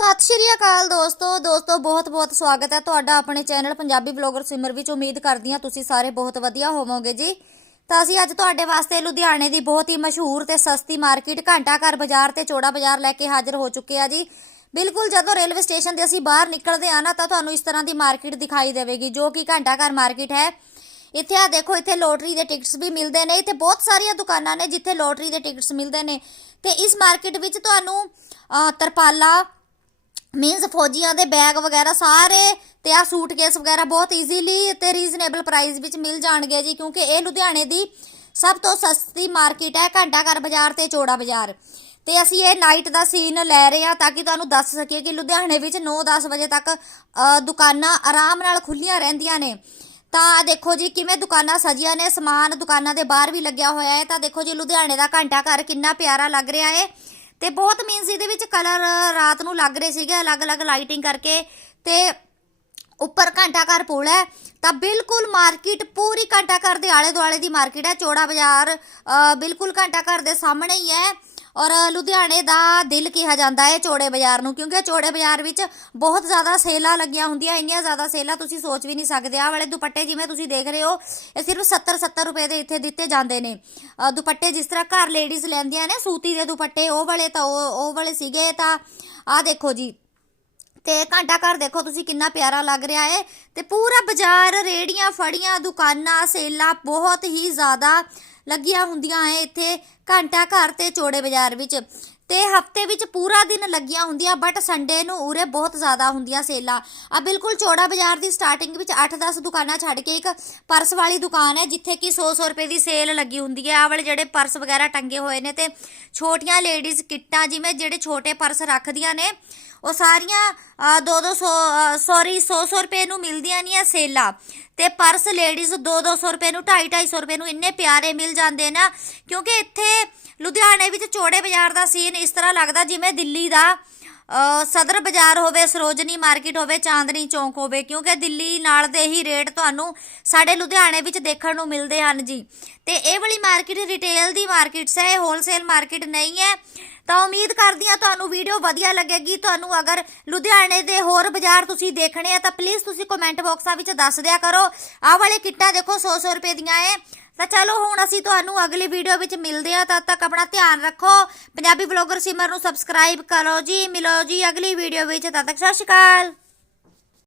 ਸਤਿ ਸ਼੍ਰੀ ਅਕਾਲ ਦੋਸਤੋ। ਦੋਸਤੋ, ਬਹੁਤ ਬਹੁਤ ਸਵਾਗਤ ਹੈ ਤੁਹਾਡਾ ਆਪਣੇ ਚੈਨਲ ਪੰਜਾਬੀ ਬਲੌਗਰ ਸਿਮਰ ਵਿੱਚ। ਉਮੀਦ ਕਰਦੀ ਹਾਂ ਤੁਸੀਂ ਸਾਰੇ ਬਹੁਤ ਵਧੀਆ ਹੋਵੋਗੇ ਜੀ। ਤਾਂ ਅਸੀਂ ਅੱਜ ਤੁਹਾਡੇ ਵਾਸਤੇ ਲੁਧਿਆਣੇ ਦੀ ਬਹੁਤ ਹੀ ਮਸ਼ਹੂਰ ਤੇ ਸਸਤੀ ਮਾਰਕੀਟ ਘੰਟਾ ਘਰ ਬਾਜ਼ਾਰ ਤੇ ਚੋੜਾ ਬਾਜ਼ਾਰ ਲੈ ਕੇ ਹਾਜ਼ਰ ਹੋ ਚੁੱਕੇ ਆ ਜੀ। ਬਿਲਕੁਲ ਜਦੋਂ ਰੇਲਵੇ ਸਟੇਸ਼ਨ ਦੇ ਅਸੀਂ ਬਾਹਰ ਨਿਕਲਦੇ ਆ ਨਾ ਤਾਂ ਤੁਹਾਨੂੰ ਇਸ ਤਰ੍ਹਾਂ ਦੀ ਮਾਰਕੀਟ ਦਿਖਾਈ ਦੇਵੇਗੀ, ਜੋ ਕਿ ਘੰਟਾ ਘਰ ਮਾਰਕੀਟ ਹੈ। ਇੱਥੇ ਆ ਦੇਖੋ, ਇੱਥੇ ਲੋਟਰੀ ਦੇ ਟਿਕਟਸ ਵੀ ਮਿਲਦੇ ਨੇ। ਇੱਥੇ ਬਹੁਤ ਸਾਰੀਆਂ ਦੁਕਾਨਾਂ ਨੇ ਜਿੱਥੇ ਲੋਟਰੀ ਦੇ ਟਿਕਟਸ ਮਿਲਦੇ ਨੇ। ਤੇ ਇਸ ਮਾਰਕੀਟ ਵਿੱਚ ਤੁਹਾਨੂੰ ਤਰਪਾਲਾ ਮੀਨਸ ਫੌਜੀਆਂ ਦੇ ਬੈਗ ਵਗੈਰਾ ਸਾਰੇ ਤੇ ਆ ਸੂਟਕੇਸ ਵਗੈਰਾ ਬਹੁਤ ਈਜ਼ੀਲੀ ਤੇ ਰੀਜ਼ਨੇਬਲ ਪ੍ਰਾਈਸ ਵਿੱਚ ਮਿਲ ਜਾਣਗੇ ਜੀ, ਕਿਉਂਕਿ ਇਹ ਲੁਧਿਆਣੇ ਦੀ ਸਭ ਤੋਂ ਸਸਤੀ ਮਾਰਕੀਟ ਹੈ ਘੰਟਾ ਘਰ ਬਾਜ਼ਾਰ ਤੇ ਚੋੜਾ ਬਾਜ਼ਾਰ। ਤੇ ਅਸੀਂ ਇਹ ਨਾਈਟ ਦਾ ਸੀਨ ਲੈ ਰਹੇ ਹਾਂ ਤਾਂ ਕਿ ਤੁਹਾਨੂੰ ਦੱਸ ਸਕੀਏ ਕਿ ਲੁਧਿਆਣੇ ਵਿੱਚ 9-10 ਵਜੇ ਤੱਕ ਦੁਕਾਨਾਂ ਆਰਾਮ ਨਾਲ ਖੁੱਲੀਆਂ ਰਹਿੰਦੀਆਂ ਨੇ। ਤਾਂ ਦੇਖੋ ਜੀ ਕਿਵੇਂ ਦੁਕਾਨਾਂ ਸਜੀਆਂ ਨੇ, ਸਮਾਨ ਦੁਕਾਨਾਂ ਦੇ ਬਾਹਰ ਵੀ ਲੱਗਿਆ ਹੋਇਆ ਹੈ। ਤਾਂ ਦੇਖੋ ਜੀ ਲੁਧਿਆਣੇ ਦਾ ਘੰਟਾ ਘਰ ਕਿੰਨਾ ਪਿਆਰਾ ਲੱਗ ਰਿਹਾ ਹੈ। ਤੇ ਬਹੁਤ ਮੀਨਸ ਇਹਦੇ ਵਿੱਚ ਕਲਰ ਰਾਤ ਨੂੰ ਲੱਗ ਰਹੇ ਸੀਗੇ, ਅਲੱਗ-ਅਲੱਗ ਲਾਈਟਿੰਗ ਕਰਕੇ ਤੇ ਉੱਪਰ ਘੰਟਾ ਘਰ ਪੁਲ ਹੈ। ਤਾਂ ਬਿਲਕੁਲ ਮਾਰਕੀਟ ਪੂਰੀ ਘੰਟਾ ਘਰ ਦੇ ਆਲੇ ਦੁਆਲੇ ਦੀ ਮਾਰਕੀਟ ਹੈ। ਚੋੜਾ ਬਾਜ਼ਾਰ ਬਿਲਕੁਲ ਘੰਟਾ ਘਰ ਦੇ ਸਾਹਮਣੇ ਹੀ ਹੈ। ਔਰ ਲੁਧਿਆਣੇ ਦਾ ਦਿਲ ਕਿਹਾ ਜਾਂਦਾ ਹੈ ਚੋੜੇ ਬਾਜ਼ਾਰ ਨੂੰ, ਕਿਉਂਕਿ ਚੋੜੇ ਬਾਜ਼ਾਰ ਵਿੱਚ ਬਹੁਤ ਜ਼ਿਆਦਾ ਸੇਲਾਂ ਲੱਗੀਆਂ ਹੁੰਦੀਆਂ, ਇੰਨੀਆਂ ਜ਼ਿਆਦਾ ਸੇਲਾਂ ਤੁਸੀਂ ਸੋਚ ਵੀ ਨਹੀਂ ਸਕਦੇ। ਆਹ ਵਾਲੇ ਦੁਪੱਟੇ ਜਿਵੇਂ ਤੁਸੀਂ ਦੇਖ ਰਹੇ ਹੋ, ਇਹ ਸਿਰਫ 70 70 ਰੁਪਏ ਦੇ ਇੱਥੇ ਦਿੱਤੇ ਜਾਂਦੇ ਨੇ। ਦੁਪੱਟੇ ਜਿਸ ਤਰ੍ਹਾਂ ਘਰ ਲੇਡੀਜ਼ ਲੈਂਦੀਆਂ ਨੇ, ਸੂਤੀ ਦੇ ਦੁਪੱਟੇ, ਉਹ ਵਾਲੇ ਤਾਂ ਉਹ ਉਹ ਵਾਲੇ ਸੀਗੇ ਤਾਂ ਆਹ ਦੇਖੋ ਜੀ। ਤੇ ਘੰਟਾ ਘਰ ਦੇਖੋ ਤੁਸੀਂ ਕਿੰਨਾ ਪਿਆਰਾ ਲੱਗ ਰਿਹਾ ਹੈ। ਤੇ ਪੂਰਾ ਬਾਜ਼ਾਰ ਰੇੜੀਆਂ, ਫੜੀਆਂ, ਦੁਕਾਨਾਂ, ਸੇਲਾਂ ਬਹੁਤ ਹੀ ਜ਼ਿਆਦਾ ਲੱਗੀਆਂ ਹੁੰਦੀਆਂ ਹੈ ਇੱਥੇ ਘੰਟਾ ਘਰ ਤੇ ਚੋੜੇ ਬਾਜ਼ਾਰ ਵਿੱਚ। ਤੇ ਹਫ਼ਤੇ ਵਿੱਚ ਪੂਰਾ ਦਿਨ ਲੱਗੀਆਂ ਹੁੰਦੀਆਂ ਬਟ ਸੰਡੇ ਨੂੰ ਉਰੇ ਬਹੁਤ ਜ਼ਿਆਦਾ ਹੁੰਦੀਆਂ ਸੇਲਾਂ। ਆ ਬਿਲਕੁਲ ਚੋੜਾ ਬਾਜ਼ਾਰ ਦੀ ਸਟਾਰਟਿੰਗ ਵਿੱਚ 8-10 ਦੁਕਾਨਾਂ ਛੱਡ ਕੇ ਇੱਕ ਪਰਸ ਵਾਲੀ ਦੁਕਾਨ ਹੈ ਜਿੱਥੇ ਕਿ 100-100 ਰੁਪਏ ਦੀ ਸੇਲ ਲੱਗੀ ਹੁੰਦੀ ਹੈ ਆ ਵਾਲੇ ਜਿਹੜੇ ਪਰਸ ਵਗੈਰਾ ਟੰਗੇ ਹੋਏ ਨੇ ਤੇ ਛੋਟੀਆਂ ਲੇਡੀਜ਼ ਕਿੱਟਾਂ ਜਿਵੇਂ ਜਿਹੜੇ ਛੋਟੇ ਪਰਸ ਰੱਖਦੀਆਂ ਨੇ, ਉਹ ਸਾਰੀਆਂ 2-200 ਸੌਰੀ 100-100 ਰੁਪਏ ਨੂੰ ਮਿਲਦੀਆਂ ਨਹੀਂ ਆ ਸੇਲਾਂ। ਤੇ ਪਰਸ ਲੇਡੀਜ਼ 2-200 ਰੁਪਏ ਨੂੰ 250-250 ਰੁਪਏ ਨੂੰ ਇੰਨੇ ਪਿਆਰੇ ਮਿਲ ਜਾਂਦੇ ਨਾ, ਕਿਉਂਕਿ ਇੱਥੇ ਲੁਧਿਆਣੇ ਵਿੱਚ ਚੋੜੇ ਬਾਜ਼ਾਰ ਦਾ ਸੀਨ ਇਸ ਤਰ੍ਹਾਂ ਲੱਗਦਾ ਜਿਵੇਂ ਦਿੱਲੀ ਦਾ ਸਦਰ ਬਾਜ਼ਾਰ ਹੋਵੇ, ਸਰੋਜਨੀ ਮਾਰਕੀਟ ਹੋਵੇ, ਚਾਂਦਨੀ ਚੌਂਕ ਹੋਵੇ, ਕਿਉਂਕਿ ਦਿੱਲੀ ਨਾਲ ਦੇ ਹੀ ਰੇਟ ਤੁਹਾਨੂੰ ਸਾਡੇ ਲੁਧਿਆਣੇ ਵਿੱਚ ਦੇਖਣ ਨੂੰ ਮਿਲਦੇ ਹਨ ਜੀ। ਤੇ ਇਹ ਵਾਲੀ ਮਾਰਕੀਟ ਰਿਟੇਲ ਦੀ ਮਾਰਕੀਟਸ ਹੈ, ਇਹ ਹੋਲਸੇਲ ਮਾਰਕੀਟ ਨਹੀਂ ਹੈ। ਤਾਂ ਉਮੀਦ ਕਰਦੀ ਹਾਂ ਤੁਹਾਨੂੰ ਵੀਡੀਓ ਵਧੀਆ ਲੱਗੇਗੀ। ਤੁਹਾਨੂੰ ਅਗਰ ਲੁਧਿਆਣੇ ਦੇ ਹੋਰ ਬਾਜ਼ਾਰ ਤੁਸੀਂ ਦੇਖਣੇ ਆ, ਤਾਂ ਪਲੀਜ਼ ਤੁਸੀਂ ਕਮੈਂਟ ਬਾਕਸਾਂ ਵਿੱਚ ਦੱਸ ਦਿਆ ਕਰੋ। ਆਹ ਵਾਲੇ ਕਿੱਟਾਂ ਦੇਖੋ 100-100 ਰੁਪਏ ਦੀਆਂ ਏ ਤਾਂ ਚਲੋ, ਹੁਣ ਅਸੀਂ ਤੁਹਾਨੂੰ ਅਗਲੀ ਵੀਡੀਓ ਵਿੱਚ ਮਿਲਦੇ ਹਾਂ। ਤਦ ਤੱਕ ਆਪਣਾ ਧਿਆਨ ਰੱਖੋ। ਪੰਜਾਬੀ ਬਲੌਗਰ ਸਿਮਰ ਨੂੰ ਸਬਸਕ੍ਰਾਈਬ ਕਰੋ ਜੀ। ਮਿਲੋ ਜੀ ਅਗਲੀ ਵੀਡੀਓ ਵਿੱਚ। ਤਦ ਤੱਕ ਸਤਿ ਸ਼੍ਰੀ ਅਕਾਲ।